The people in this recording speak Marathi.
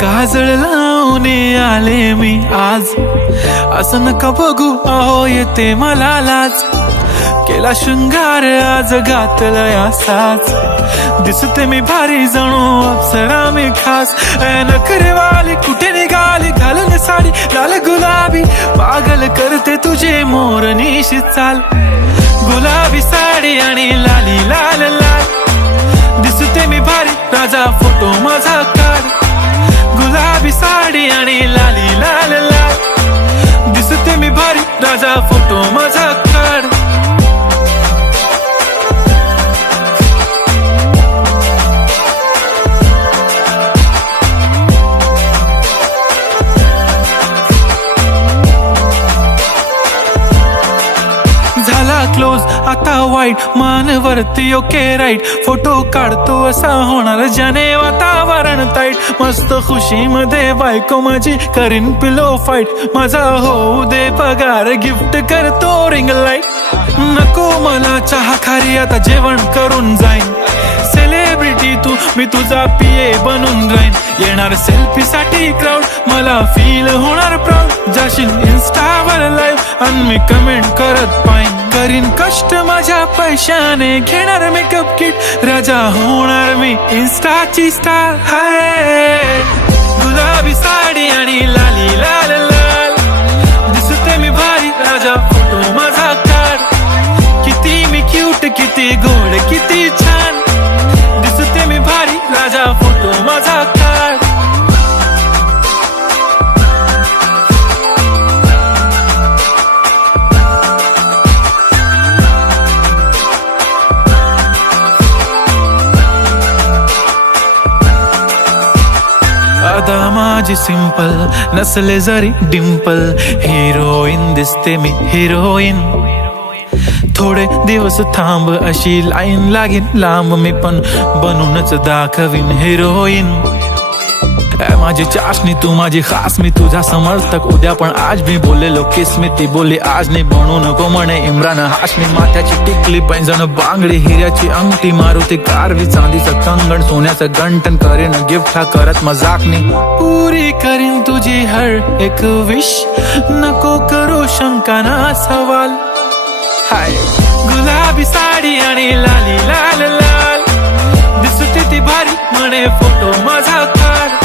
काजळ लावून आले मी आज, असं नका बघू अहो येते मला लाज. केला शृंगार आज घातलाय असाच, दिसते मी भारी जणू अप्सरा मी खास. नखरेवाली कुठे निघाली घालून साडी लाल गुलाबी, पागल करते तुझे मोरनीशी चाल. गुलाबी साडी आणि लाली लाल लाल, दिसते मी भारी राजा फोटो माझा काढ. गुलाबी साडी आणि लाली लाल लाल, दिसते मी भारी राजा फोटो माझा काढ. झाला क्लोज आता वाईट, मानवरती ओके राईट. फोटो काढतो असा होणार ज्याने वातावरण ताईट. मस्त खुशी मध्ये बायको माझी करीन पिलो फाईट. माझा होऊ दे पगार गिफ्ट करतो रिंग लाईट. नको मला चहा खारी आता जेवण करून जाईन. सेलिब्रिटी तू मी तुझा पिये बनून राहीन. येणार सेल्फी साठी क्राऊड मला फील होणार प्राऊड. जाशील इन्स्टावर लाईव्ह आणि मी कमेंट करत पाईन. करीन कष्ट माझ्या पैशाने घेणार मेकअप किट. राजा होणार मी इन्स्टाची स्टार. हाय गुलाबी साडी आणि लाली लाल लाल, दिसते मी भारी राजा फोटो माझा काढ. किती मी क्यूट किती गोड किती छान, दिसते मी भारी राजा फोटो माझा काढ. अदा माझी सिंपल नसले जरी डिंपल, हिरोईन दिसते मी हिरोईन. थोडे दिवस थांब अशी लाईन लागेल लांब, मी पण बनूनच दाखवीन हिरोईन. माझी चाशनी तू माझी खास, मी तुझा समर्थक उद्या पण आज मी बोलेलो किस मी. ती बोली आज नाही बनू नको म्हणे इम्रान हाशमी. माथ्याची टिकली पैंजण बांगडी हिऱ्याची अंगठी, मारुती कारवी चांदीचं कंगण सोन्याचं गंटन. करीन गिफ्ट हा करत मजाकनी, पुरी करीन तुझी हर एक विश. नको करू शंका ना सवाल. हाय गुलाबी साडी आणि लाली लाल लाल, दिसते ती भारी म्हणे फोटो माझा काढ.